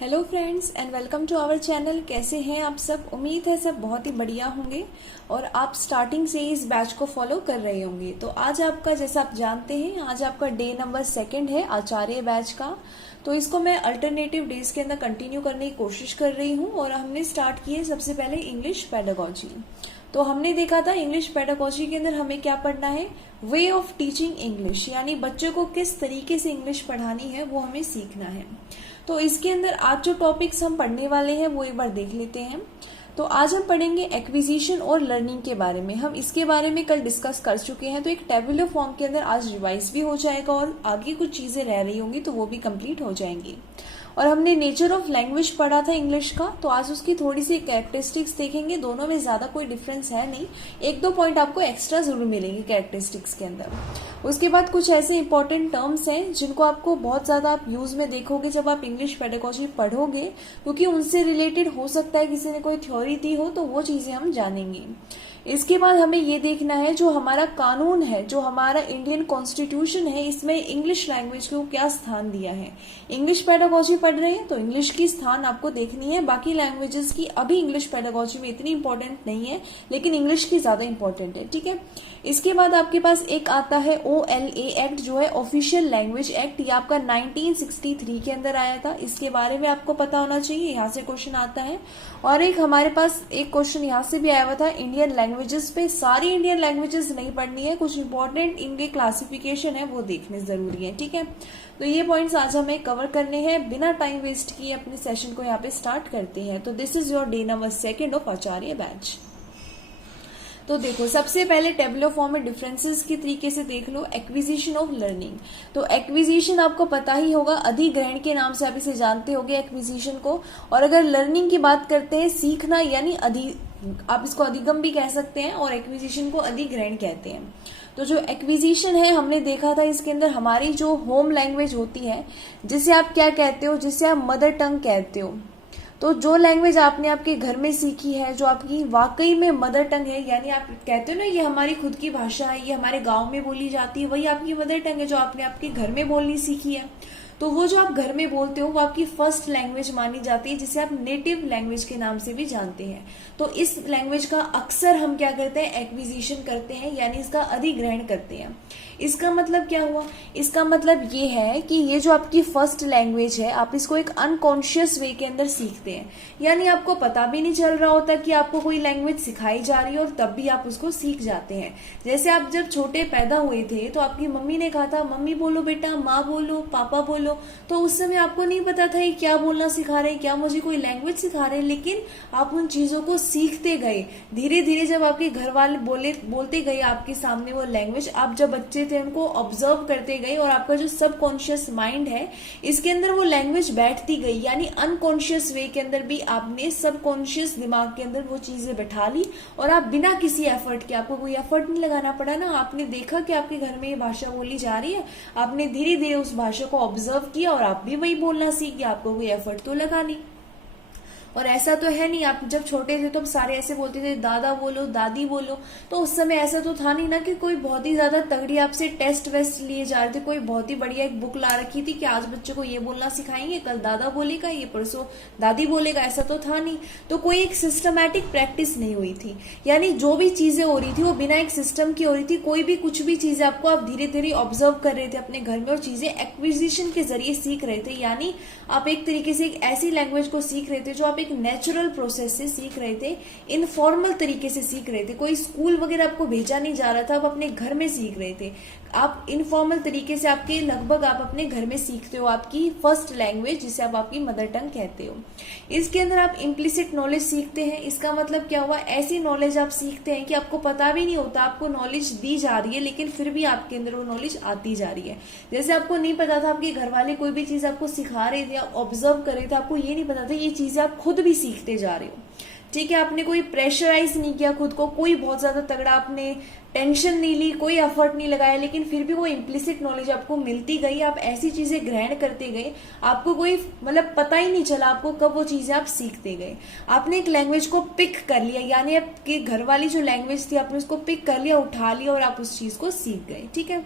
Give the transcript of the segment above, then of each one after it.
Hello friends and welcome to our channel. कैसे हैं आप सब? उम्मीद है सब बहुत ही बढ़िया होंगे और आप स्टार्टिंग से ही इस बैच को फॉलो कर रहे होंगे। तो आज आपका, जैसा आप जानते हैं, आज आपका डे नंबर 2 है आचार्य बैच का। तो इसको मैं अल्टरनेटिव डेज के अंदर कंटिन्यू करने की कोशिश कर रही हूँ और हमने स्टार्ट की है सबसे पहले इंग्लिश पेडागोजी। तो हमने देखा था इंग्लिश पेडागोजी के अंदर हमें क्या पढ़ना है, वे ऑफ टीचिंग इंग्लिश, यानी बच्चों को किस तरीके से इंग्लिश पढ़ानी है वो हमें सीखना है। तो इसके अंदर आज जो टॉपिक्स हम पढ़ने वाले हैं वो एक बार देख लेते हैं। तो आज हम पढ़ेंगे एक्विजिशन और लर्निंग के बारे में। हम इसके बारे में कल डिस्कस कर चुके हैं, तो एक टेबुलर फॉर्म के अंदर आज रिवाइज भी हो जाएगा और आगे कुछ चीजें रह रही होंगी तो वो भी कंप्लीट हो जाएंगी। और हमने नेचर ऑफ लैंग्वेज पढ़ा था इंग्लिश का, तो आज उसकी थोड़ी सी कैरेक्टरिस्टिक्स देखेंगे। दोनों में ज्यादा कोई डिफरेंस है नहीं, एक दो पॉइंट आपको एक्स्ट्रा जरूर मिलेंगे कैरेक्टरिस्टिक्स के अंदर। उसके बाद कुछ ऐसे इंपॉर्टेंट टर्म्स हैं जिनको आपको बहुत ज्यादा आप यूज में देखोगे जब आप इंग्लिश पेडागोजी पढ़ोगे, क्योंकि उनसे रिलेटेड हो सकता है किसी ने कोई थ्योरी दी हो, तो वो चीजें हम जानेंगे। इसके बाद हमें ये देखना है जो हमारा कानून है, जो हमारा इंडियन कॉन्स्टिट्यूशन है, इसमें इंग्लिश लैंग्वेज को क्या स्थान दिया है। इंग्लिश पेडागोजी पढ़ रहे हैं तो इंग्लिश की स्थान आपको देखनी है, बाकी लैंग्वेजेस की अभी इंग्लिश पेडागोजी में इतनी इंपॉर्टेंट नहीं है, लेकिन इंग्लिश की ज्यादा इंपॉर्टेंट है। ठीक है, इसके बाद आपके पास एक आता है OLA एक्ट, जो है ऑफिशियल लैंग्वेज एक्ट। ये आपका 1963 के अंदर आया था, इसके बारे में आपको पता होना चाहिए, यहाँ से क्वेश्चन आता है। और एक हमारे पास एक क्वेश्चन यहाँ से भी आया हुआ था इंडियन लैंग्वेजेस पे। सारी इंडियन लैंग्वेजेस नहीं पढ़नी है, कुछ इंपॉर्टेंट इनके क्लासिफिकेशन है वो देखने जरूरी है। ठीक है, तो ये पॉइंट्स आज हमें कवर करने हैं। बिना टाइम वेस्ट किए अपने सेशन को यहाँ पे स्टार्ट करते हैं। तो this is your day number 2 of Acharya batch. तो देखो, सबसे पहले टेबुलर फॉर्म में डिफरेंसेस की तरीके से देख लो। एक्विजिशन ऑफ लर्निंग, तो एक्विजिशन आपको पता ही होगा, अधिग्रहण के नाम से आप इसे जानते होगे एक्विजिशन को। और अगर लर्निंग की बात करते हैं, सीखना, यानी आप इसको अधिगम भी कह सकते हैं और एक्विजिशन को अधिग्रहण कहते हैं। तो जो एक्विजिशन है हमने देखा था, इसके अंदर हमारी जो होम लैंग्वेज होती है, जिसे आप क्या कहते हो, जिसे आप मदर टंग कहते हो। तो जो लैंग्वेज आपने आपके घर में सीखी है, जो आपकी वाकई में मदर टंग है, यानी आप कहते हो ना ये हमारी खुद की भाषा है, ये हमारे गांव में बोली जाती है, वही आपकी मदर टंग है जो आपने आपके घर में बोलनी सीखी है। तो वो जो आप घर में बोलते हो वो आपकी फर्स्ट लैंग्वेज मानी जाती है, जिसे आप नेटिव लैंग्वेज के नाम से भी जानते हैं। तो इस लैंग्वेज का अक्सर हम क्या करते हैं, एक्विजिशन करते हैं, यानी इसका अधिग्रहण करते हैं। इसका मतलब क्या हुआ? इसका मतलब ये है कि ये जो आपकी फर्स्ट लैंग्वेज है, आप इसको एक अनकॉन्शियस वे के अंदर सीखते हैं, यानी आपको पता भी नहीं चल रहा होता कि आपको कोई लैंग्वेज सिखाई जा रही है और तब भी आप उसको सीख जाते हैं। जैसे आप जब छोटे पैदा हुए थे तो आपकी मम्मी ने कहा था मम्मी बोलो बेटा, माँ बोलो, पापा बोलो, तो उस समय आपको नहीं पता था ये क्या बोलना सिखा रहे हैं, क्या मुझे कोई लैंग्वेज सिखा रहे हैं, लेकिन आप उन चीजों को सीखते गए। धीरे धीरे जब आपके घर वाले बोलते गए आपके सामने वो लैंग्वेज, आप जब बच्चे थे उनको ऑब्जर्व करते गए और आपका जो सबकॉन्शियस माइंड है इसके अंदर वो लैंग्वेज बैठती गई, यानी अनकॉन्शियस वे के अंदर भी आपने सबकॉन्शियस दिमाग के अंदर वो चीजें बैठा ली और आप बिना किसी एफर्ट के, आपको कोई एफर्ट नहीं लगाना पड़ा ना, आपने देखा कि आपके घर में ये भाषा बोली जा रही है, आपने धीरे धीरे उस भाषा को ऑब्जर्व किया और आप भी वही बोलना सीख गए, आपको कोई एफर्ट तो लगा नहीं। और ऐसा तो है नहीं, आप जब छोटे थे तो सारे ऐसे बोलते थे दादा बोलो, दादी बोलो, तो उस समय ऐसा तो था नहीं ना कि कोई बहुत ही ज्यादा तगड़ी आपसे टेस्ट वेस्ट लिए जा रहे थे, कोई बहुत ही बढ़िया एक बुक ला रखी थी कि आज बच्चे को ये बोलना सिखाएंगे, कल दादा बोलेगा, ये परसों दादी बोलेगा, ऐसा तो था नहीं। तो कोई एक सिस्टमैटिक प्रैक्टिस नहीं हुई थी, यानी जो भी चीजें हो रही थी वो बिना एक सिस्टम की हो रही थी। कोई भी कुछ भी चीजें आपको आप धीरे धीरे ऑब्जर्व कर रहे थे अपने घर में और चीजें एक्विजिशन के जरिए सीख रहे थे, यानी आप एक तरीके से एक ऐसी लैंग्वेज को सीख रहे थे जो आप एक नेचुरल प्रोसेस से सीख रहे थे, इनफॉर्मल तरीके से सीख रहे थे। कोई स्कूल वगैरह आपको भेजा नहीं जा रहा था, आप अपने घर में सीख रहे थे। आप इनफॉर्मल तरीके से आपके लगभग आप अपने घर में सीखते हो आपकी फर्स्ट लैंग्वेज, जिसे आप आपकी मदर टंग कहते हो। इसके अंदर आप इम्प्लिसिट नॉलेज सीखते हैं। इसका मतलब क्या हुआ? ऐसी नॉलेज आप सीखते हैं कि आपको पता भी नहीं होता, आपको नॉलेज दी जा रही है लेकिन फिर भी आपके अंदर वो नॉलेज आती जा रही है। जैसे आपको नहीं पता था, आपके घर वाले कोई भी चीज आपको सिखा रहे थे, ऑब्जर्व कर रहे थे, आपको ये नहीं पता था, ये चीजें आप खुद भी सीखते जा रहे हो। ठीक है, आपने कोई प्रेशराइज नहीं किया खुद को, कोई बहुत ज्यादा तगड़ा आपने टेंशन नहीं ली, कोई एफर्ट नहीं लगाया, लेकिन फिर भी वो इम्प्लिसिट नॉलेज आपको मिलती गई, आप ऐसी चीजें ग्रहण करते गए, आपको कोई मतलब पता ही नहीं चला आपको कब वो चीजें आप सीखते गए। आपने एक लैंग्वेज को पिक कर लिया, यानी आपके घर वाली जो लैंग्वेज थी आपने उसको पिक कर लिया, उठा लिया और आप उस चीज को सीख गए। ठीक है,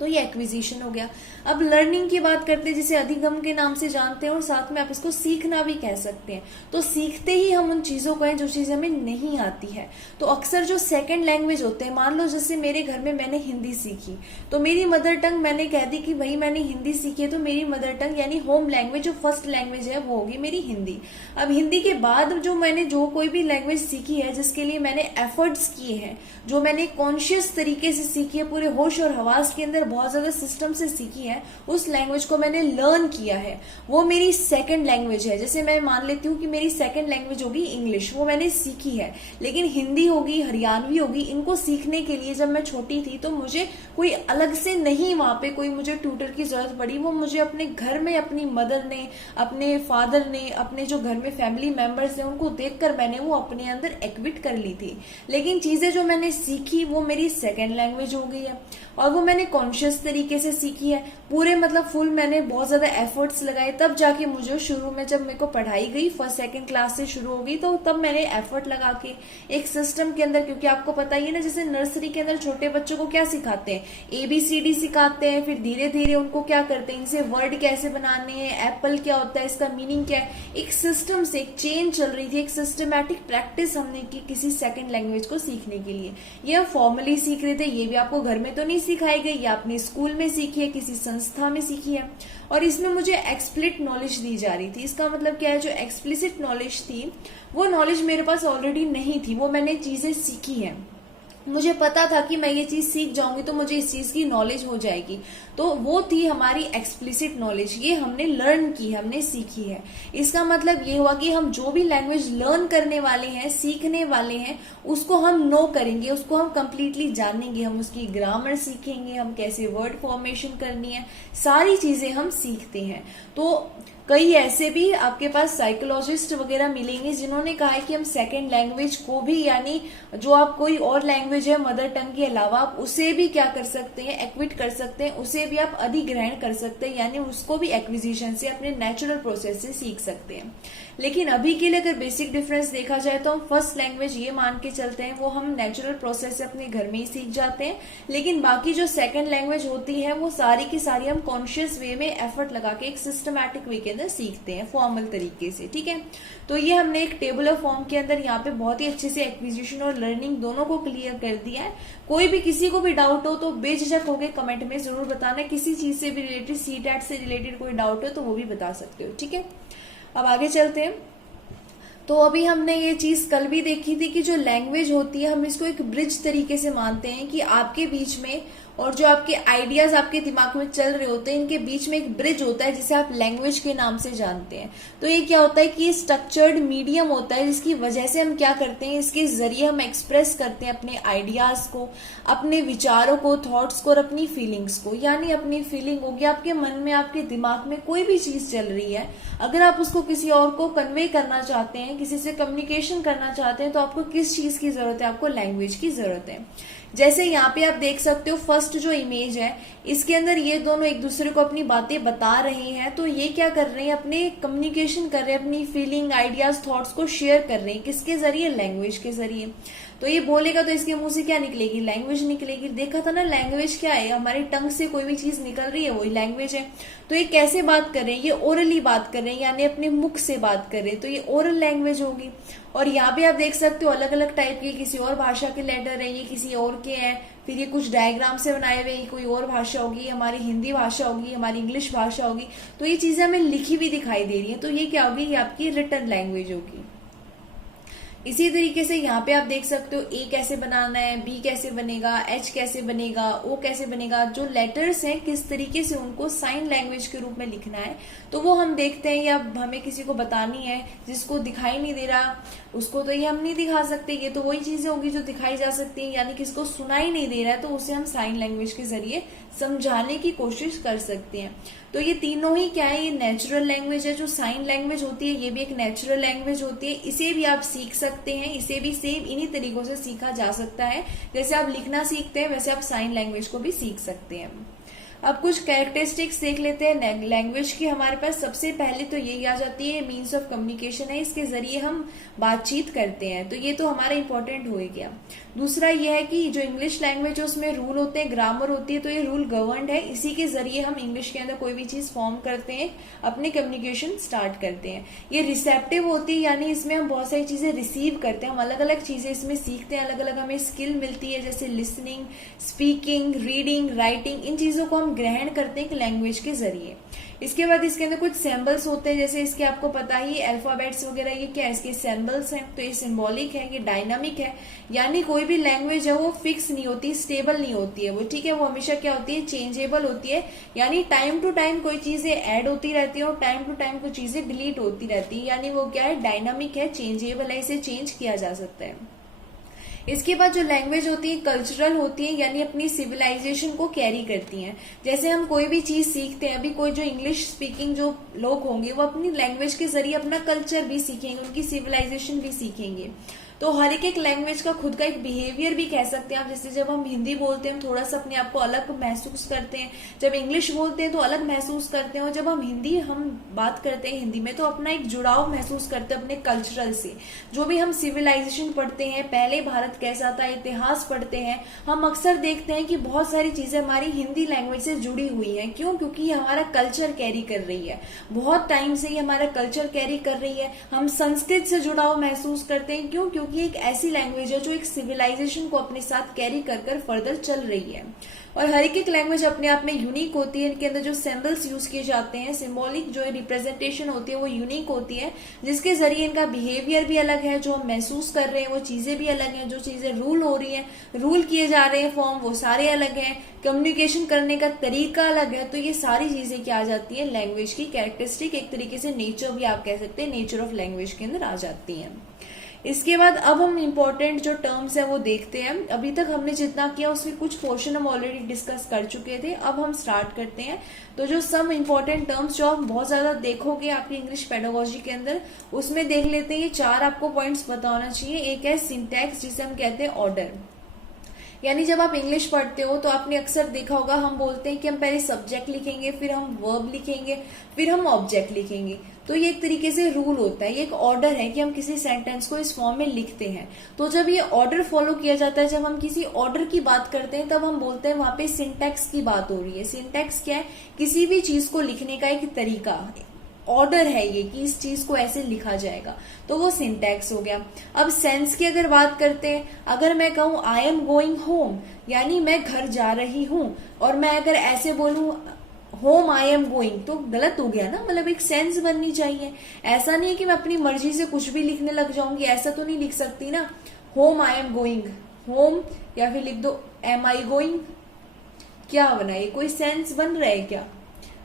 तो ये एक्विजिशन हो गया। अब लर्निंग की बात करते हैं, जिसे अधिगम के नाम से जानते हैं, और साथ में आप इसको सीखना भी कह सकते हैं। तो सीखते ही हम उन चीजों को हैं जो चीजें हमें नहीं आती है। तो अक्सर जो सेकंड लैंग्वेज होते हैं, मान लो जैसे मेरे घर में मैंने हिंदी सीखी, तो मेरी मदर टंग मैंने कह दी कि भाई मैंने हिंदी सीखी है, तो मेरी मदर टंग यानी होम लैंग्वेज जो फर्स्ट लैंग्वेज है वो होगी मेरी हिंदी। अब हिंदी के बाद जो मैंने जो कोई भी लैंग्वेज सीखी है, जिसके लिए मैंने एफर्ट्स किए हैं, जो मैंने कॉन्शियस तरीके से सीखी है, पूरे होश और हवास के अंदर बहुत ज्यादा सिस्टम से सीखी है, उस लैंग्वेज को मैंने लर्न किया है, वो मेरी सेकंड लैंग्वेज है। जैसे मैं मान लेती हूँ कि मेरी सेकंड लैंग्वेज होगी इंग्लिश, वो मैंने सीखी है। लेकिन हिंदी होगी, हरियाणवी होगी, इनको सीखने के लिए जब मैं छोटी थी तो मुझे कोई अलग से नहीं वहां पे कोई मुझे ट्यूटर की जरूरत पड़ी। वो मुझे अपने घर में अपनी मदर ने, अपने फादर ने, अपने जो घर में फैमिली मेंबर्स हैं उनको देखकर मैंने वो अपने अंदर एक्विट कर ली थी। लेकिन चीजें जो मैंने सीखी वो मेरी सेकंड लैंग्वेज हो गई है, और वो मैंने कॉन्शियस तरीके से सीखी है। पूरे मतलब फुल मैंने बहुत ज्यादा एफर्ट्स लगाए, तब जाके मुझे शुरू में जब मेरे को पढ़ाई गई फर्स्ट सेकंड क्लास से शुरू हो गई, तो तब मैंने एफर्ट लगा के एक सिस्टम के अंदर, क्योंकि आपको पता ही है ना, जैसे नर्सरी के अंदर छोटे बच्चों को क्या सिखाते हैं, ABCD सिखाते हैं, फिर धीरे धीरे उनको क्या करते हैं, इनसे वर्ड कैसे बनाने हैं, एप्पल क्या होता है, इसका मीनिंग क्या है। एक सिस्टम से एक चेन चल रही थी, एक सिस्टमैटिक प्रैक्टिस हमने की किसी सेकंड लैंग्वेज को सीखने के लिए। ये हम फॉर्मली सीख रहे थे, ये भी आपको घर में तो नहीं सिखाई गई, ये आपने स्कूल में सीखी है, किसी संस्था में सीखी है, और इसमें मुझे एक्सप्लिट नॉलेज दी जा रही थी। इसका मतलब क्या है, जो एक्सप्लिसिट नॉलेज थी वो नॉलेज मेरे पास ऑलरेडी नहीं थी, वो मैंने चीजें सीखी है। मुझे पता था कि मैं ये चीज सीख जाऊंगी तो मुझे इस चीज की नॉलेज हो जाएगी, तो वो थी हमारी एक्सप्लिसिट नॉलेज, ये हमने लर्न की, हमने सीखी है। इसका मतलब ये हुआ कि हम जो भी लैंग्वेज लर्न करने वाले हैं, सीखने वाले हैं, उसको हम नो करेंगे, उसको हम कंप्लीटली जानेंगे, हम उसकी ग्रामर सीखेंगे, हम कैसे वर्ड फॉर्मेशन करनी है, सारी चीजें हम सीखते हैं। तो कई ऐसे भी आपके पास साइकोलॉजिस्ट वगैरह मिलेंगे जिन्होंने कहा है कि हम सेकंड लैंग्वेज को भी, यानी जो आप कोई और लैंग्वेज है मदर टंग के अलावा, आप उसे भी क्या कर सकते हैं, एक्विट कर सकते हैं, उसे भी आप अधिग्रहण कर सकते हैं, यानी उसको भी एक्विजिशन से, अपने नेचुरल प्रोसेस से सीख सकते हैं। लेकिन अभी के लिए अगर बेसिक डिफरेंस देखा जाए तो हम फर्स्ट लैंग्वेज ये मान के चलते हैं वो हम नेचुरल प्रोसेस से अपने घर में ही सीख जाते हैं, लेकिन बाकी जो सेकंड लैंग्वेज होती है वो सारी की सारी हम कॉन्शियस वे में एफर्ट लगा के एक सिस्टमैटिक वे के अंदर सीखते हैं, फॉर्मल तरीके से। ठीक है, तो ये हमने एक टेबल ऑफ फॉर्म के अंदर यहाँ पे बहुत ही अच्छे से एक्विजिशन और लर्निंग दोनों को क्लियर कर दिया है। कोई भी किसी को भी डाउट हो तो बेझिझक होकर कमेंट में जरूर बताना, किसी चीज से भी रिलेटेड, सीटेट से रिलेटेड कोई डाउट हो तो वो भी बता सकते हो। ठीक है, अब आगे चलते हैं। तो अभी हमने ये चीज कल भी देखी थी कि जो लैंग्वेज होती है हम इसको एक ब्रिज तरीके से मानते हैं, कि आपके बीच में और जो आपके आइडियाज आपके दिमाग में चल रहे होते हैं, इनके बीच में एक ब्रिज होता है जिसे आप लैंग्वेज के नाम से जानते हैं। तो ये क्या होता है कि ये स्ट्रक्चर्ड मीडियम होता है, जिसकी वजह से हम क्या करते हैं, इसके जरिए हम एक्सप्रेस करते हैं अपने आइडियाज को, अपने विचारों को, थॉट्स को और अपनी फीलिंग्स को। यानी अपनी फीलिंग होगी, आपके मन में, आपके दिमाग में कोई भी चीज चल रही है, अगर आप उसको किसी और को कन्वे करना चाहते हैं, किसी से कम्युनिकेशन करना चाहते हैं, तो आपको किस चीज की जरूरत है, आपको लैंग्वेज की जरूरत है। जैसे यहाँ पे आप देख सकते हो फर्स्ट जो इमेज है, इसके अंदर ये दोनों एक दूसरे को अपनी बातें बता रहे हैं। तो ये क्या कर रहे हैं, अपने कम्युनिकेशन कर रहे हैं, अपनी फीलिंग, आइडियाज, थॉट्स को शेयर कर रहे हैं। किसके जरिए, लैंग्वेज के जरिए। तो ये बोलेगा तो इसके मुंह से क्या निकलेगी, लैंग्वेज निकलेगी। देखा था ना, लैंग्वेज क्या है, हमारी टंग से कोई भी चीज निकल रही है वही लैंग्वेज है। तो ये कैसे बात कर रहे हैं, ये ओरली बात कर रहे हैं, यानी अपने मुख से बात कर रहे हैं, तो ये ओरल लैंग्वेज होगी। और यहाँ पे आप देख सकते हो अलग अलग टाइप के, किसी और भाषा के लेटर है, ये किसी और के हैं, फिर ये कुछ डायग्राम से बनाए हुए, कोई और भाषा होगी, हमारी हिंदी भाषा होगी, हमारी इंग्लिश भाषा होगी। तो ये चीजें हमें लिखी हुई दिखाई दे रही है, तो ये क्या होगी, ये आपकी रिटन लैंग्वेज होगी। इसी तरीके से यहाँ पे आप देख सकते हो ए कैसे बनाना है, बी कैसे बनेगा, एच कैसे बनेगा, ओ कैसे बनेगा। जो लेटर्स हैं किस तरीके से उनको साइन लैंग्वेज के रूप में लिखना है, तो वो हम देखते हैं, या हमें किसी को बतानी है जिसको दिखाई नहीं दे रहा, उसको तो ये हम नहीं दिखा सकते। ये तो वही चीजें होगी जो दिखाई जा सकती है, यानी किसको सुनाई नहीं दे रहा है तो उसे हम साइन लैंग्वेज के जरिए समझाने की कोशिश कर सकते हैं। तो ये तीनों ही क्या है, ये नेचुरल लैंग्वेज है। जो साइन लैंग्वेज होती है ये भी एक नेचुरल लैंग्वेज होती है, इसे भी आप सीख सकते हैं, इसे भी सेम इन्हीं तरीकों से सीखा जा सकता है। जैसे आप लिखना सीखते हैं वैसे आप साइन लैंग्वेज को भी सीख सकते हैं। अब कुछ कैरेक्टरिस्टिक्स देख लेते हैं लैंग्वेज की। हमारे पास सबसे पहले तो यही आ जाती है, मीन्स ऑफ कम्युनिकेशन है, इसके जरिए हम बातचीत करते हैं, तो ये तो हमारा इंपॉर्टेंट हो ही गया। दूसरा ये है कि जो इंग्लिश लैंग्वेज है उसमें रूल होते हैं, ग्रामर होती है, तो ये रूल गवर्नड है, इसी के जरिए हम इंग्लिश के अंदर कोई भी चीज फॉर्म करते हैं, अपने कम्युनिकेशन स्टार्ट करते हैं। ये रिसेप्टिव होती है, यानी इसमें हम बहुत सारी चीजें रिसीव करते हैं, हम अलग अलग चीजें इसमें सीखते हैं, अलग अलग हमें स्किल मिलती है, जैसे लिसनिंग, स्पीकिंग, रीडिंग, राइटिंग, इन चीजों को हम ग्रहण करते हैं लैंग्वेज के जरिए। इसके बाद इसके अंदर कुछ सिंबल्स होते हैं, जैसे इसके आपको पता ही अल्फाबेट्स वगैरह, ये क्या है, इसके सिंबल्स हैं, तो ये सिंबॉलिक है, ये डायनामिक है, यानी कोई भी लैंग्वेज है वो फिक्स नहीं होती, स्टेबल नहीं होती है वो, ठीक है, वो हमेशा क्या होती है, चेंजेबल होती है, यानी टाइम टू टाइम कोई चीजें ऐड होती रहती है और टाइम टू टाइम कोई चीजें डिलीट होती रहती है, यानी वो क्या है, डायनामिक है, चेंजेबल है, इसे चेंज किया जा सकता है। इसके बाद जो लैंग्वेज होती है कल्चरल होती है, यानी अपनी सिविलाइजेशन को कैरी करती हैं। जैसे हम कोई भी चीज सीखते हैं, अभी कोई जो इंग्लिश स्पीकिंग जो लोग होंगे वो अपनी लैंग्वेज के जरिए अपना कल्चर भी सीखेंगे, उनकी सिविलाइजेशन भी सीखेंगे। तो हर एक लैंग्वेज का खुद का एक बिहेवियर भी कह सकते हैं आप। जैसे जब हम हिंदी बोलते हैं हम थोड़ा सा अपने आप को अलग महसूस करते हैं, जब इंग्लिश बोलते हैं तो अलग महसूस करते हैं, और जब हम बात करते हैं हिंदी में तो अपना एक जुड़ाव महसूस करते हैं अपने कल्चरल से। जो भी हम सिविलाइजेशन पढ़ते हैं, पहले भारत कैसा था, इतिहास पढ़ते हैं, हम अक्सर देखते हैं कि बहुत सारी चीजें हमारी हिंदी लैंग्वेज से जुड़ी हुई हैं। क्यों? क्योंकि ये हमारा कल्चर कैरी कर रही है, बहुत टाइम से ये हमारा कल्चर कैरी कर रही है। हम संस्कृत से जुड़ाव महसूस करते हैं, क्यों? क्योंकि एक ऐसी लैंग्वेज है जो एक सिविलाइजेशन को अपने साथ कैरी कर कर फर्दर चल रही है। और हर एक लैंग्वेज अपने आप में यूनिक होती है, इनके अंदर जो सिंबल्स यूज किए जाते हैं, सिंबॉलिक जो रिप्रेजेंटेशन होती है वो यूनिक होती है, जिसके जरिए इनका बिहेवियर भी अलग है, जो हम महसूस कर रहे हैं वो चीजें भी अलग हैं, जो चीजें रूल हो रही हैं, रूल किए जा रहे हैं फॉर्म, वो सारे अलग हैं, कम्युनिकेशन करने का तरीका अलग है। तो ये सारी चीजें क्या आ जाती है, लैंग्वेज की कैरेक्टरिस्टिक, एक तरीके से नेचर भी आप कह सकते हैं, नेचर ऑफ लैंग्वेज के अंदर आ जाती है। इसके बाद अब हम इम्पोर्टेंट जो टर्म्स है वो देखते हैं। अभी तक हमने जितना किया उसके कुछ पोर्शन हम ऑलरेडी डिस्कस कर चुके थे, अब हम स्टार्ट करते हैं। तो जो सम इम्पोर्टेंट टर्म्स जो आप बहुत ज्यादा देखोगे आपकी इंग्लिश पेडागोजी के अंदर, उसमें देख लेते हैं। ये 4 आपको पॉइंट्स पता होना चाहिए। एक है सिंटैक्स, जिसे हम कहते हैं ऑर्डर, यानी जब आप इंग्लिश पढ़ते हो तो आपने अक्सर देखा होगा हम बोलते हैं कि हम पहले सब्जेक्ट लिखेंगे, फिर हम वर्ब लिखेंगे, फिर हम ऑब्जेक्ट लिखेंगे। तो ये एक तरीके से रूल होता है, ये एक ऑर्डर है कि हम किसी सेंटेंस को इस फॉर्म में लिखते हैं। तो जब ये ऑर्डर फॉलो किया जाता है, जब हम किसी ऑर्डर की बात करते हैं, तब हम बोलते हैं वहां पे सिंटैक्स की बात हो रही है। सिंटैक्स क्या है? किसी भी चीज को लिखने का एक तरीका, ऑर्डर है ये कि इस चीज को ऐसे लिखा जाएगा, तो वो सिंटैक्स हो गया। अब सेंस की अगर बात करते हैं, अगर मैं कहूं आई एम गोइंग होम, यानी मैं घर जा रही हूं, और मैं अगर ऐसे बोलूं होम आई एम गोइंग, तो गलत हो गया ना, मतलब एक सेंस बननी चाहिए। ऐसा नहीं है कि मैं अपनी मर्जी से कुछ भी लिखने लग जाऊंगी, ऐसा तो नहीं लिख सकती ना। Home I am going, home, या फिर लिख दो एम आई गोइंग, क्या बना, ये कोई सेंस बन रहा है क्या?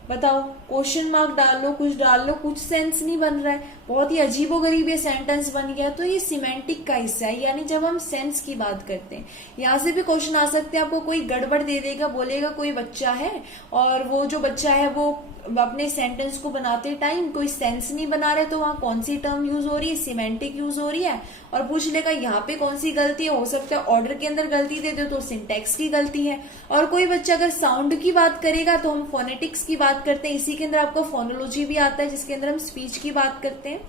बताओ, क्वेश्चन मार्क डाल लो, कुछ डाल लो, कुछ सेंस नहीं बन रहा है, बहुत ही अजीबोगरीब ये सेंटेंस बन गया। तो ये सिमेंटिक का हिस्सा है, यानी जब हम सेंस की बात करते हैं, यहाँ से भी क्वेश्चन आ सकते हैं, आपको कोई गड़बड़ दे देगा, बोलेगा कोई बच्चा है और वो जो बच्चा है वो अपने सेंटेंस को बनाते टाइम कोई सेंस नहीं बना रहे, तो वहां कौन सी टर्म यूज हो रही है, सिमेंटिक यूज हो रही है, और पूछ लेगा यहाँ पे कौन सी गलती है। हो सकता है ऑर्डर के अंदर गलती दे दो तो सिंटैक्स की गलती है। और कोई बच्चा अगर साउंड की बात करेगा तो हम फोनेटिक्स की बात करते हैं, इसी के अंदर आपको फोनोलॉजी भी आता है, जिसके अंदर हम स्पीच की बात करते हैं,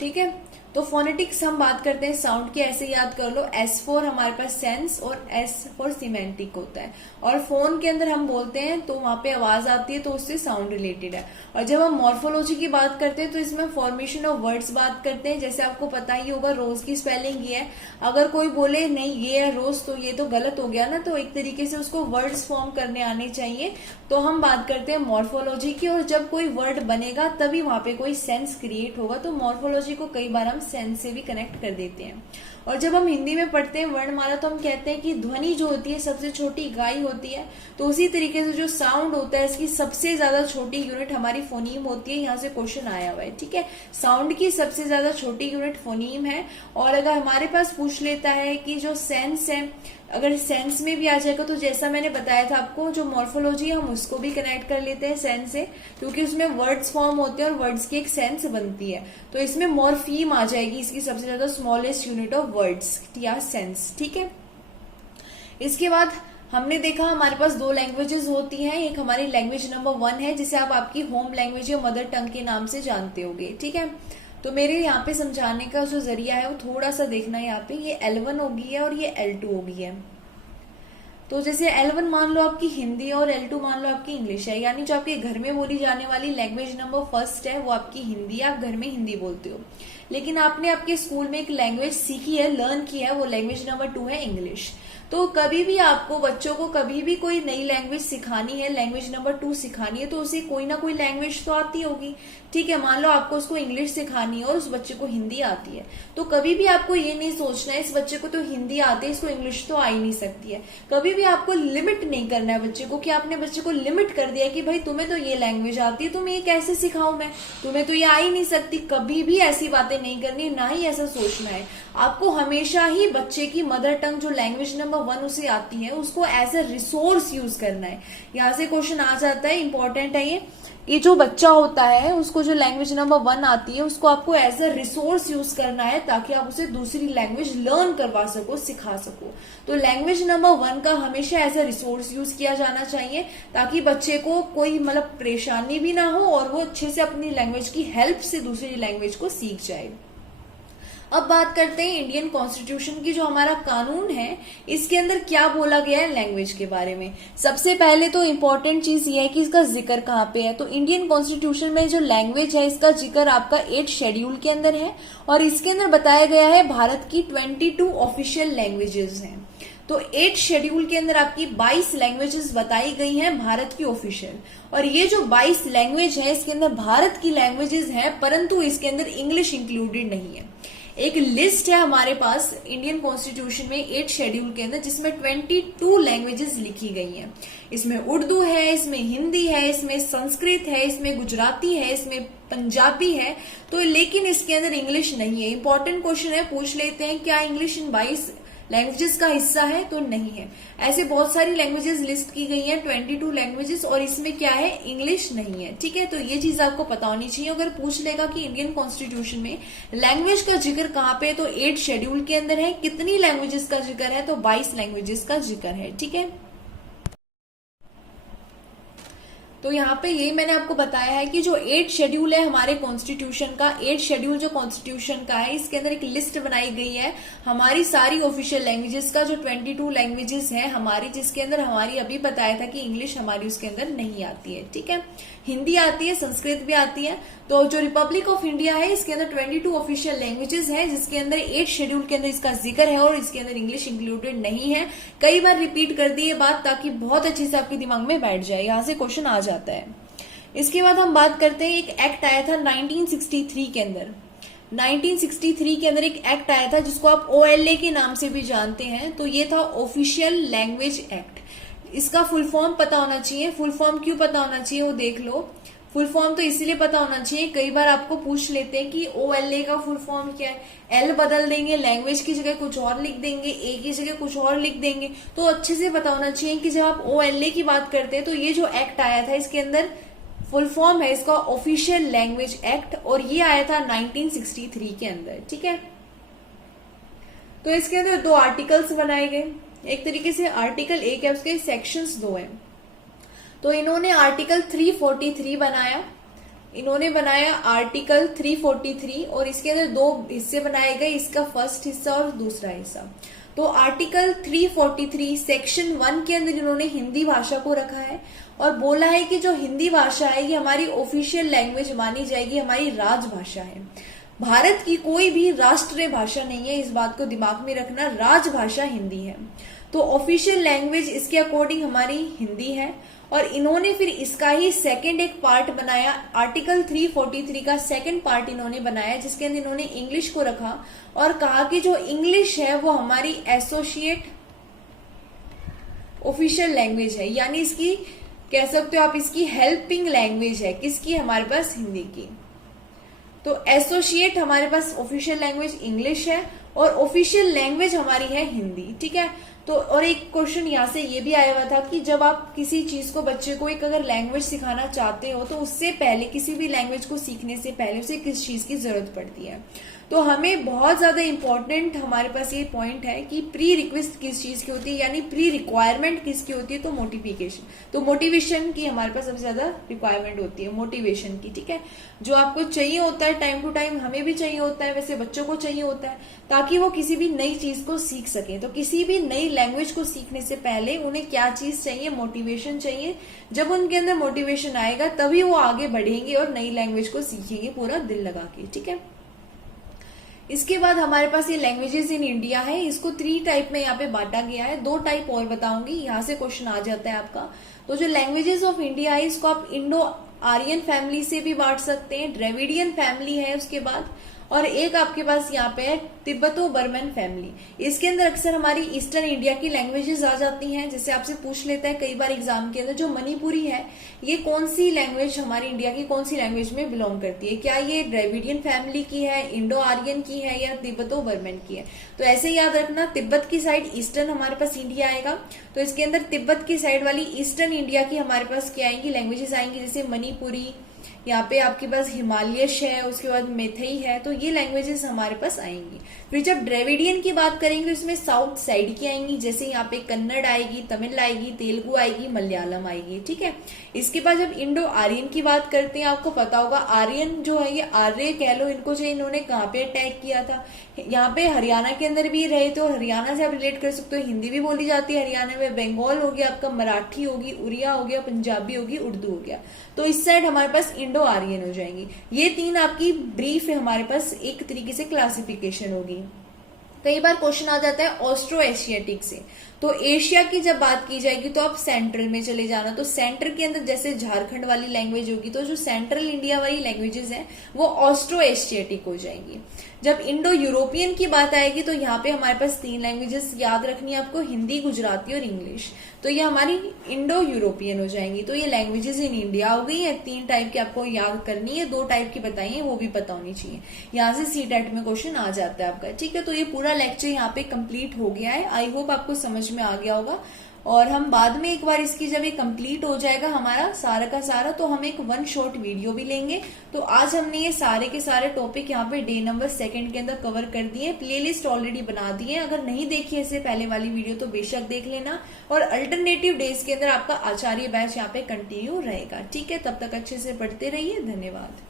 ठीक है। तो फोनेटिक्स हम बात करते हैं साउंड की, ऐसे याद कर लो, S फॉर हमारे पास सेंस और S फॉर सिमेंटिक होता है। और फोन के अंदर हम बोलते हैं तो वहां पे आवाज आती है, तो उससे साउंड रिलेटेड है। और जब हम मॉर्फोलॉजी की बात करते हैं तो इसमें फॉर्मेशन ऑफ वर्ड्स बात करते हैं। जैसे आपको पता ही होगा रोज की स्पेलिंग ये है, अगर कोई बोले नहीं ये है रोज, तो ये तो गलत हो गया ना, तो एक तरीके से उसको वर्ड्स फॉर्म करने आने चाहिए। तो हम बात करते हैं मॉर्फोलॉजी की, और जब कोई वर्ड बनेगा तभी वहां पे कोई सेंस क्रिएट होगा। तो मॉर्फोलॉजी को कई बार हम सेंस से भी कनेक्ट कर देते हैं। और जब हम हिंदी में पढ़ते हैं वर्णमाला, तो हम कहते हैं कि ध्वनि जो होती है सबसे छोटी इकाई होती है। तो उसी तरीके से जो साउंड होता है इसकी सबसे ज्यादा छोटी यूनिट हमारी फोनीम होती है। यहाँ से क्वेश्चन आया हुआ है, ठीक है, साउंड की सबसे ज्यादा छोटी यूनिट फोनीम है। और अगर हमारे पास पूछ लेता है कि जो सेंस है, अगर सेंस में भी आ जाएगा, तो जैसा मैंने बताया था आपको, जो मॉर्फोलॉजी है हम उसको भी कनेक्ट कर लेते हैं सेंस से, क्योंकि उसमें वर्ड्स फॉर्म होते हैं और वर्ड्स की एक सेंस बनती है। तो इसमें मॉर्फीम आ जाएगी, इसकी सबसे ज्यादा स्मॉलेस्ट यूनिट ऑफ वर्ड्स या सेंस, ठीक है। इसके बाद हमने देखा हमारे पास दो लैंग्वेजेस होती हैं, एक हमारी लैंग्वेज नंबर 1 है जिसे आप आपकी होम लैंग्वेज या मदर टंग के नाम से जानते होगे, ठीक है। तो मेरे यहाँ पे समझाने का जो जरिया है वो थोड़ा सा देखना है, यहाँ पे ये L1 होगी है और ये L2 होगी है। तो जैसे L1 मान लो आपकी हिंदी और L2 मान लो आपकी इंग्लिश है, यानी जो आपके घर में बोली जाने वाली लैंग्वेज नंबर 1 है वो आपकी हिंदी है, आप घर में हिंदी बोलते हो। लेकिन आपने आपके स्कूल में एक लैंग्वेज सीखी है, लर्न किया है, वो लैंग्वेज नंबर 2 है इंग्लिश। तो कभी भी आपको बच्चों को कभी भी कोई नई लैंग्वेज सिखानी है, लैंग्वेज नंबर 2 सिखानी है, तो उसे कोई ना कोई लैंग्वेज तो आती होगी, ठीक है। मान लो आपको उसको इंग्लिश सिखानी है और उस बच्चे को हिंदी आती है, तो कभी भी आपको ये नहीं सोचना है इस बच्चे को तो हिंदी आती है, इसको इंग्लिश तो आ ही नहीं सकती है। कभी भी आपको लिमिट नहीं करना है बच्चे को, कि आपने बच्चे को लिमिट कर दिया कि भाई तुम्हें तो ये लैंग्वेज आती है, तुम्हें ये कैसे सिखाऊं मैं, तुम्हें तो ये आ ही नहीं सकती। कभी भी ऐसी बातें नहीं करनी, ना ही ऐसा सोचना है। आपको हमेशा ही बच्चे की मदर टंग जो लैंग्वेज नंबर 1 उसे आती है उसको एज ए रिसोर्स यूज करना है। यहाँ से क्वेश्चन आ जाता है, इंपॉर्टेंट है ये जो बच्चा होता है उसको जो लैंग्वेज नंबर 1 आती है उसको आपको एज अ रिसोर्स यूज करना है, ताकि आप उसे दूसरी लैंग्वेज लर्न करवा सको, सिखा सको। तो लैंग्वेज नंबर 1 का हमेशा एज अ रिसोर्स यूज किया जाना चाहिए, ताकि बच्चे को कोई मतलब परेशानी भी ना हो और वो अच्छे से अपनी लैंग्वेज की हेल्प से दूसरी लैंग्वेज को सीख जाए। अब बात करते हैं इंडियन कॉन्स्टिट्यूशन की, जो हमारा कानून है इसके अंदर क्या बोला गया है लैंग्वेज के बारे में। सबसे पहले तो इम्पोर्टेंट चीज ये है कि इसका जिक्र कहाँ पे है। तो इंडियन कॉन्स्टिट्यूशन में जो लैंग्वेज है इसका जिक्र आपका 8 शेड्यूल के अंदर है, और इसके अंदर बताया गया है भारत की 22 ऑफिशियल लैंग्वेजेस हैं। तो 8 शेड्यूल के अंदर आपकी 22 लैंग्वेजेस बताई गई हैं भारत की ऑफिशियल, और ये जो 22 लैंग्वेज है इसके अंदर भारत की लैंग्वेजेस हैं, परंतु इसके अंदर इंग्लिश इंक्लूडेड नहीं है। एक लिस्ट है हमारे पास इंडियन कॉन्स्टिट्यूशन में 8 शेड्यूल के अंदर, जिसमें 22 लैंग्वेजेस लिखी गई हैं। इसमें उर्दू है, इसमें हिंदी है, इसमें संस्कृत है, इसमें गुजराती है, इसमें पंजाबी है। तो लेकिन इसके अंदर इंग्लिश नहीं है। इंपॉर्टेंट क्वेश्चन है, पूछ लेते हैं क्या इंग्लिश इन 22 लैंग्वेजेस का हिस्सा है, तो नहीं है। ऐसे बहुत सारी लैंग्वेजेस लिस्ट की गई हैं 22 लैंग्वेजेस, और इसमें क्या है, इंग्लिश नहीं है, ठीक है। तो ये चीज आपको पता होनी चाहिए। अगर पूछ लेगा कि इंडियन कॉन्स्टिट्यूशन में लैंग्वेज का जिक्र कहाँ पे है, तो 8 शेड्यूल के अंदर है। कितनी लैंग्वेजेस का जिक्र है, तो 22 लैंग्वेजेस का जिक्र है, ठीक है। तो यहाँ पे यही मैंने आपको बताया है कि जो 8 शेड्यूल है हमारे कॉन्स्टिट्यूशन का, 8 शेड्यूल जो कॉन्स्टिट्यूशन का है इसके अंदर एक लिस्ट बनाई गई है हमारी सारी ऑफिशियल लैंग्वेजेस का, जो 22 लैंग्वेजेस हैं हमारी, जिसके अंदर हमारी अभी बताया था कि इंग्लिश हमारी उसके अंदर नहीं आती है, ठीक है। हिंदी आती है, संस्कृत भी आती है। तो जो रिपब्लिक ऑफ इंडिया है इसके अंदर 22 ऑफिशियल लैंग्वेजेस हैं, जिसके अंदर 8 शेड्यूल के अंदर इसका जिक्र है, और इसके अंदर इंग्लिश इंक्लूडेड नहीं है। कई बार रिपीट कर दी ये बात ताकि बहुत अच्छे से आपके दिमाग में बैठ जाए, यहां से क्वेश्चन आ जाता है। इसके बाद हम बात करते हैं, एक एक्ट आया था 1963 के अंदर। 1963 के अंदर एक एक्ट आया था जिसको आप OLA के नाम से भी जानते हैं। तो ये था ऑफिशियल लैंग्वेज एक्ट। इसका फुल फॉर्म पता होना चाहिए। फुल फॉर्म क्यों पता होना चाहिए वो देख लो। फुल फॉर्म तो इसलिए पता होना चाहिए, कई बार आपको पूछ लेते हैं कि OLA का फुल फॉर्म क्या है। L बदल देंगे, लैंग्वेज की जगह कुछ और लिख देंगे, A की जगह कुछ और लिख देंगे। तो अच्छे से पता होना चाहिए कि जब आप OLA की बात करते हैं तो ये जो एक्ट आया था इसके अंदर फुल फॉर्म है इसका ऑफिशियल लैंग्वेज एक्ट, और ये आया था 1963 के अंदर, ठीक है। तो इसके अंदर 2 आर्टिकल्स बनाए गए। एक तरीके से आर्टिकल 1 है, उसके सेक्शंस 2 हैं। तो इन्होंने आर्टिकल 343 बनाया। इन्होंने बनाया आर्टिकल 343, और इसके अंदर 2 हिस्से बनाए गए, इसका फर्स्ट हिस्सा और दूसरा हिस्सा। तो आर्टिकल 343 सेक्शन 1 के अंदर इन्होंने हिंदी भाषा को रखा है, और बोला है कि जो हिंदी भाषा है ये हमारी ऑफिशियल लैंग्वेज मानी जाएगी, हमारी राजभाषा है। भारत की कोई भी राष्ट्रीय भाषा नहीं है, इस बात को दिमाग में रखना। राजभाषा हिंदी है, तो ऑफिशियल लैंग्वेज इसके अकॉर्डिंग हमारी हिंदी है। और इन्होंने फिर इसका ही सेकंड एक पार्ट बनाया, आर्टिकल 343 का सेकंड पार्ट इन्होंने बनाया, जिसके अंदर इन्होंने इंग्लिश को रखा और कहा कि जो इंग्लिश है वो हमारी एसोसिएट ऑफिशियल लैंग्वेज है, यानी इसकी कह सकते हो आप इसकी हेल्पिंग लैंग्वेज है, किसकी, हमारे पास हिंदी की। तो एसोसिएट हमारे पास ऑफिशियल लैंग्वेज इंग्लिश है, और ऑफिशियल लैंग्वेज हमारी है हिंदी, ठीक है। तो और एक क्वेश्चन यहाँ से ये भी आया हुआ था कि जब आप किसी चीज को, बच्चे को एक अगर लैंग्वेज सिखाना चाहते हो तो उससे पहले, किसी भी लैंग्वेज को सीखने से पहले उसे किस चीज की जरूरत पड़ती है। तो हमें बहुत ज्यादा इंपॉर्टेंट हमारे पास ये पॉइंट है कि प्री रिक्वेस्ट किस चीज की होती है, यानी प्री रिक्वायरमेंट किसकी होती है, तो मोटिवेशन की हमारे पास सबसे ज्यादा रिक्वायरमेंट होती है, मोटिवेशन की, ठीक है। जो आपको चाहिए होता है टाइम टू टाइम, हमें भी चाहिए होता है, वैसे बच्चों को चाहिए होता है, ताकि वो किसी भी नई चीज को सीख सके। तो किसी भी नई लैंग्वेज को सीखने से पहले उन्हें क्या चीज चाहिए, मोटिवेशन चाहिए। जब उनके अंदर मोटिवेशन आएगा तभी वो आगे बढ़ेंगे और नई लैंग्वेज को सीखेंगे पूरा दिल लगा के, ठीक है। इसके बाद हमारे पास ये लैंग्वेजेस इन इंडिया है, इसको 3 टाइप में यहाँ पे बांटा गया है। 2 टाइप और बताऊंगी, यहाँ से क्वेश्चन आ जाता है आपका। तो जो लैंग्वेजेस ऑफ इंडिया है, इसको आप इंडो आर्यन फैमिली से भी बांट सकते हैं, द्रविडियन फैमिली है उसके बाद, और एक आपके पास यहाँ पे है तिब्बतो बर्मन फैमिली। इसके अंदर अक्सर हमारी ईस्टर्न इंडिया की लैंग्वेजेस आ जाती हैं। जैसे आपसे पूछ लेता है कई बार एग्जाम के अंदर, जो मणिपुरी है ये कौन सी लैंग्वेज, हमारी इंडिया की कौन सी लैंग्वेज में बिलोंग करती है, क्या ये द्रविडियन फैमिली की है, इंडो आर्यन की है, या तिब्बतो बर्मन की है। तो ऐसे याद रखना, तिब्बत की साइड ईस्टर्न हमारे पास इंडिया आएगा, तो इसके अंदर तिब्बत की साइड वाली ईस्टर्न इंडिया की हमारे पास क्या आएंगी, लैंग्वेजेस आएंगी, जैसे मणिपुरी, यहाँ पे आपके पास हिमालयश है, उसके बाद मेथई है, तो ये लैंग्वेजेस हमारे पास आएंगी। फिर जब द्रविडियन की बात करेंगे तो इसमें साउथ साइड की आएंगी, जैसे यहाँ पे कन्नड़ आएगी, तमिल आएगी, तेलुगु आएगी, मलयालम आएगी, ठीक है। इसके बाद जब इंडो आर्यन की बात करते हैं, आपको पता होगा आर्यन जो है ये आर्य कह लो इनको, जो इन्होंने कहाँ पे अटैक किया था, यहाँ पे हरियाणा के अंदर भी रहे थे, और हरियाणा से आप रिलेट कर सकते हो, हिंदी भी बोली जाती है हरियाणा में, बंगाल हो गया आपका, मराठी होगी, उड़िया हो गया, पंजाबी होगी, उर्दू हो गया। तो इस साइड हमारे पास इंडो आर्यन हो जाएंगी। ये 3 आपकी ब्रीफ है, हमारे पास एक तरीके से क्लासिफिकेशन होगी। कई बार क्वेश्चन आ जाता है ऑस्ट्रो एशियाटिक से, तो एशिया की जब बात की जाएगी तो आप सेंट्रल में चले जाना। तो सेंटर के अंदर जैसे झारखंड वाली लैंग्वेज होगी, तो जो सेंट्रल इंडिया वाली लैंग्वेजेस हैं वो ऑस्ट्रो एशियाटिक हो जाएंगी। जब इंडो यूरोपियन की बात आएगी तो यहाँ पे हमारे पास 3 लैंग्वेजेस याद रखनी है आपको, हिंदी, गुजराती और इंग्लिश। तो ये हमारी इंडो यूरोपियन हो जाएंगी। तो ये लैंग्वेजेस इन इंडिया हो गई है, 3 टाइप की आपको याद करनी है, 2 टाइप की बताई है, वो भी पता होनी चाहिए। यहाँ से सीटेट में क्वेश्चन आ जाता है आपका, ठीक है। तो ये पूरा लेक्चर यहाँ पे कंप्लीट हो गया है, आई होप आपको समझ में आ गया होगा। और हम बाद में एक बार इसकी जब ये कंप्लीट हो जाएगा हमारा सारा का सारा, तो हम एक 1 शॉर्ट वीडियो भी लेंगे। तो आज हमने ये सारे के सारे टॉपिक यहाँ पे डे नंबर 2 के अंदर कवर कर दिए, प्लेलिस्ट ऑलरेडी बना दी है। अगर नहीं देखी है इससे पहले वाली वीडियो तो बेशक देख लेना। और अल्टरनेटिव डेज के अंदर आपका आचार्य बैच यहाँ पे कंटिन्यू रहेगा, ठीक है। तब तक अच्छे से पढ़ते रहिए, धन्यवाद।